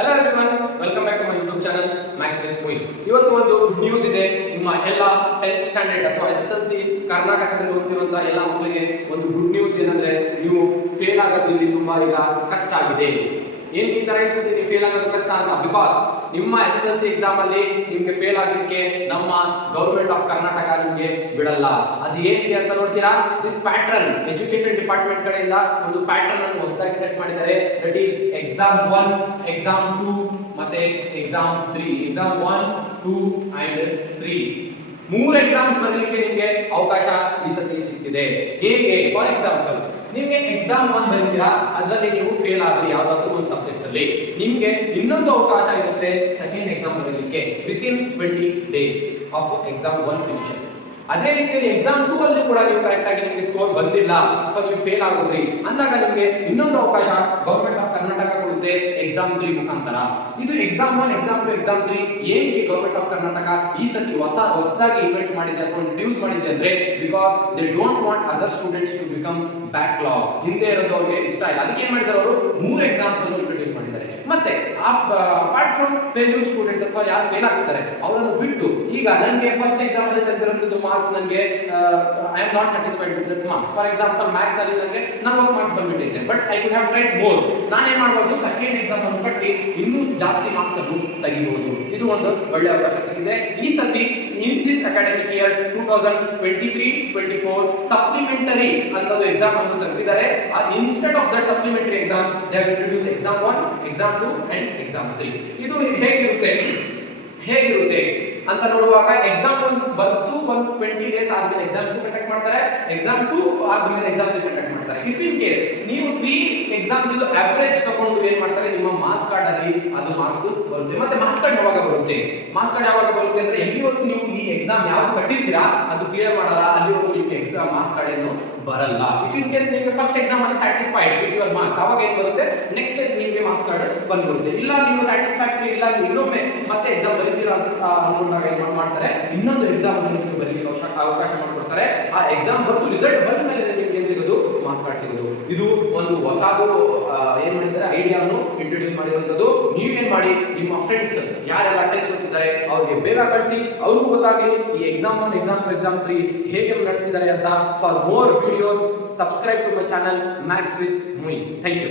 Hello everyone, welcome back to my YouTube channel maths with ಮುಯ್. ಇವತ್ತು ಒಂದು good news ಇದೆ. ನಿಮ್ಮ ಎಲ್ಲ 10th ಸ್ಟ್ಯಾಂಡರ್ಡ್ ಅಥವಾ SSLC ಕರ್ನಾಟಕದಲ್ಲಿ ಓದ್ತಿರುವಂತಹ ಎಲ್ಲ ಮಕ್ಕಳಿಗೆ ಒಂದು ಗುಡ್ ನ್ಯೂಸ್ ಏನಂದ್ರೆ ನೀವು ಫೇಲ್ ಆಗೋದು ಇಲ್ಲಿ ತುಂಬಾ ಈಗ ಕಷ್ಟ ಆಗಿದೆ. ಏನಕ್ಕೆ ಈ ತರ ಹೇಳ್ತಿದ್ದೀನಿ ಫೇಲ್ ಆಗೋದು ಕಷ್ಟ ಅಂತ? ಬಿಕಾಸ್ ನಿಮ್ಮ SSLC ಎಕ್ಸಾಮ್ ಅಲ್ಲಿ ನಿಮ್ಗೆ ಫೇಲ್ ಆಗಲಿಕ್ಕೆ ನಮ್ಮ ಗವರ್ಮೆಂಟ್ ಆಫ್ ಕರ್ನಾಟಕ ನಿಮ್ಗೆ ಬಿಡಲ್ಲ. ಅದು ಏನಕ್ಕೆ ಅಂತ ನೋಡ್ತೀರಾ? ದಿಸ್ ಪ್ಯಾಟರ್ನ್ ಎಜುಕೇಶನ್ ಡಿಪಾರ್ಟ್ಮೆಂಟ್ ಕಡೆಯಿಂದ ಒಂದು ಪ್ಯಾಟರ್ನ್ ಅನ್ನು ಹೊಸದಾಗಿ ಸೆಟ್ ಮಾಡಿದ್ದಾರೆ. ದಟ್ ಈಸ್ ಎಕ್ಸಾಮ್ 1, ಎಕ್ಸಾಮ್ 2 ಮತ್ತೆ ಎಕ್ಸಾಮ್ 3. ಎಕ್ಸಾಮ್ 1, 2 ಅಂಡ್ 3 ಮೂರು ಎಕ್ಸಾಮ್ಸ್ ಬರಲಿಕ್ಕೆ ನಿಮಗೆ ಅವಕಾಶ ಈ ಸತಿ ಸಿಕ್ಕಿದೆ. ಹೇಗೆ? ಫಾರ್ ಎಕ್ಸಾಂಪಲ್, ನಿಮಗೆ ಎಕ್ಸಾಮ್ 1 ಬರೀತೀರಾ, ಅದರಲ್ಲಿ ನೀವು ಫೇಲ್ ಆದ್ರಿ ಯಾವ್ದಾದ್ರು ಒಂದು ಸಬ್ಜೆಕ್ಟ್ ಅಲ್ಲಿ, ನಿಮಗೆ ಇನ್ನೊಂದು ಅವಕಾಶ ಇರುತ್ತೆ ಸೆಕೆಂಡ್ ಎಕ್ಸಾಮ್ ಬರೀಲಿಕ್ಕೆ within 20 days of exam 1 finishes. ಅದೇ ರೀತಿಯಲ್ಲಿ ಎಕ್ಸಾಮ್ 2 ಅಲ್ಲಿ ಕೂಡ ನೀವು ಕರೆಕ್ಟ್ ಆಗಿ ನಿಮಗೆ ಸ್ಕೋರ್ ಬಂದಿಲ್ಲ ಅಥವಾ ನೀವು ಫೇಲ್ ಆಗೋದ್ರಿ ಅಂದಾಗ ನಿಮಗೆ ಇನ್ನೊಂದು ಅವಕಾಶ ಗವರ್ಮೆಂಟ್ ಆಫ್ ಕರ್ನಾಟಕ ಕೊಡುತ್ತೆ ಎಕ್ಸಾಮ್ 3 ಮುಖಾಂತರ. ಇದು ಎಕ್ಸಾಮ್ 1, ಎಕ್ಸಾಮ್ 2, ಎಕ್ಸಾಮ್ 3 ಏನಕ್ಕೆ ಗವರ್ಮೆಂಟ್ ಆಫ್ ಕರ್ನಾಟಕ ಈ ಸತಿ ಹೊಸದಾಗಿ ಇನ್ವೆಂಟ್ ಮಾಡಿದೆ ಅಥವಾ ಇಂಟ್ರೊಡ್ಯೂಸ್ ಮಾಡಿದೆ ಅಂದ್ರೆ because they don't want other students to become backlog. ಹಿಂದೆ ಇರೋದು ಅವ್ರಿಗೆ ಇಷ್ಟ ಇಲ್ಲ, ಅದಕ್ಕೆ ಏನ್ ಮಾಡಿದ್ದಾರೆ ಅವರು 3 ಎಕ್ಸಾಮ್ಸ್ ಅನ್ನು ಇಂಟ್ರೊಡ್ಯೂಸ್ ಮಾಡಿದ್ದಾರೆ. ಮತ್ತೆ ಅಪಾರ್ಟ್ ಫ್ರಮ್ ಫೇಲ್ಯೂರ್ ಸ್ಟೂಡೆಂಟ್ಸ್ ಅಥವಾ ಯಾರು ಫೇಲ್ ಆಗ್ತಿದ್ದಾರೆ ಅವರನ್ನು ಬಿಟ್ಟು ಈಗ ನನಗೆ ಫಸ್ಟ್ ಎಕ್ಸಾಮ್ ಅಲ್ಲಿ ತೆಗೆದಿರೋದು ಮಾರ್ಕ್ಸ್ ನನಗೆ I am not satisfied with that marks. For example maths ಅಲ್ಲಿ ನನಗೆ 40 ಮಾರ್ಕ್ಸ್ ಬಂದ್ಬಿಟ್ಟಿದೆ, but I could have tried more. ನಾನು ಏನ್ ಮಾಡಬಹುದು, ಸೆಕೆಂಡ್ ಎಕ್ಸಾಮ್ ಅನ್ನು ಕಟ್ಟಿ ಇನ್ನೂ ಜಾಸ್ತಿ ಮಾರ್ಕ್ಸ್ ಅನ್ನು ತೆಗಿಬಹುದು. ಇದು ಒಂದು ಒಳ್ಳೆ ಅವಕಾಶ ಸಿಗಿದೆ ಈ ಸತಿ. In this academic year 2023-24 supplementary ಅನ್ನೋದು ಎಕ್ಸಾಮ್ ಅನ್ನು ತೆಗೆದಿದ್ದಾರೆ. Instead of that supplementary exam they have introduce exam 1, exam 2 and exam 3. ಇದು ಹೇಗಿರುತ್ತೆ ಅಂತ ನೋಡುವಾಗ ಎಕ್ಸಾಮ್ 1 ಬರ್ತು 20 ಡೇಸ್ ಆದ್ಮೇಲೆ ಎಕ್ಸಾಮ್ 2 ಕಂಡಕ್ಟ್ ಮಾಡ್ತಾರೆ, ಎಕ್ಸಾಮ್ 2 ಆದ್ಮೇಲೆ ಎಕ್ಸಾಮ್ 3 ಕಂಡಕ್ಟ್ ಮಾಡ್ತಾರೆ. ಇಫ್ ಇನ್ ಕೇಸ್ ನೀವು 3 ಎಕ್ಸಾಮ್ಸ್ ಇದು ಅವರೇಜ್ ತಗೊಂಡು ಏನ್ ಮಾಡ್ತಾರೆ, ನಿಮ್ಮ ಮಾರ್ಕ್ಸ್ ಕಾರ್ಡ್ ಅಲ್ಲಿ ಅದು ಮಾರ್ಕ್ಸ್ ಬರುತ್ತೆ. ಮತ್ತೆ ಮಾರ್ಕ್ಸ್ ಕಾರ್ಡ್ ಯಾವಾಗ ಬರುತ್ತೆ? ಮಾರ್ಕ್ಸ್ ಕಾರ್ಡ್ ಯಾವಾಗ ಬರುತ್ತೆ ಅಂದ್ರೆ ಎಲ್ಲಿವರೆಗೂ ನೀವು ಈ ಎಕ್ಸಾಮ್ ಯಾವ್ದು ಕಟ್ಟಿರ್ತೀರಾ ಅದು ಕ್ಲಿಯರ್ ಮಾಡಲ್ಲ ಅಲ್ಲಿವರೆಗೂ ನಿಮಗೆ ಎಕ್ಸಾಮ್ ಮಾರ್ಕ್ಸ್ ಕಾರ್ಡ್ ಏನು ಬರಲ್ಲ. ಇಫ್ ಇನ್ ಕೇಸ್ ನಿಮಗೆ ಫಸ್ಟ್ ಎಕ್ಸಾಮ್ ಅಲ್ಲಿ ಸ್ಯಾಟಿಸ್ಫೈಡ್ ವಿತ್ ಯುವರ್ ಮಾರ್ಕ್ಸ್, ಅವಾಗ ಏನ್ ಬರುತ್ತೆ, ನೆಕ್ಸ್ಟ್ ನಿಮಗೆ ಮಾರ್ಕ್ಸ್ ಕಾರ್ಡ್ ಬಂದ್ಬಿಡುತ್ತೆ. ಇಲ್ಲ ನೀವು ಸ್ಯಾಟಿಸ್ಫ್ಯಾಕ್ಟರಿ ಇಲ್ಲ, ನೀವು ಇನ್ನೊಮ್ಮೆ ಮತ್ತೆ ಎಕ್ಸಾಮ್ ಬರೀತೀರಾ ಅನ್ಕೊಂಡಾಗ ಏನ್ ಮಾಡ್ತಾರೆ, ಇನ್ನೊಂದು ಎಕ್ಸಾಮ್ ಅನ್ನು ನಿಮಗೆ ಬರೀಲಿಕ್ಕೆ ಅವಕಾಶ ಮಾಡಿಕೊಡ್ತಾರೆ. ಆ ಎಕ್ಸಾಮ್ ಬಂದು ರಿಸಲ್ಟ್ ಬಂದ ಮೇಲೆ ನಿಮಗೆ ಏನ್ ಸಿಗೋದು, ಮಾರ್ಕ್ಸ್ ಕಾರ್ಡ್ ಸಿಗೋದು. ಇದು ಒಂದು ಹೊಸದು ಏನ್ ಮಾಡಿದ್ದಾರೆ, ಐಡಿಯಾವನ್ನು ಇಂಟ್ರೊಡ್ಯೂಸ್ ಮಾಡಿರುವಂತದ್ದು. ನೀವೇನ್ ಮಾಡಿ, ನಿಮ್ಮ ಫ್ರೆಂಡ್ಸ್ ಯಾರೆಲ್ಲ 10th ಓದ್ತಿದ್ದಾರೆ ಅವ್ರಿಗೆ ಬೇಗ ಕಳಿಸಿ, ಅವ್ರಿಗೂ ಗೊತ್ತಾಗ್ಲಿ ಈ ಎಕ್ಸಾಮ್ 1, ಎಕ್ಸಾಮ್ 2, ಎಕ್ಸಾಮ್ 3 ಹೇಗೆ ನಡೆಸ್ತಿದ್ದಾರೆ ಅಂತ. For more videos, subscribe to my channel Maths with Muin. Thank you.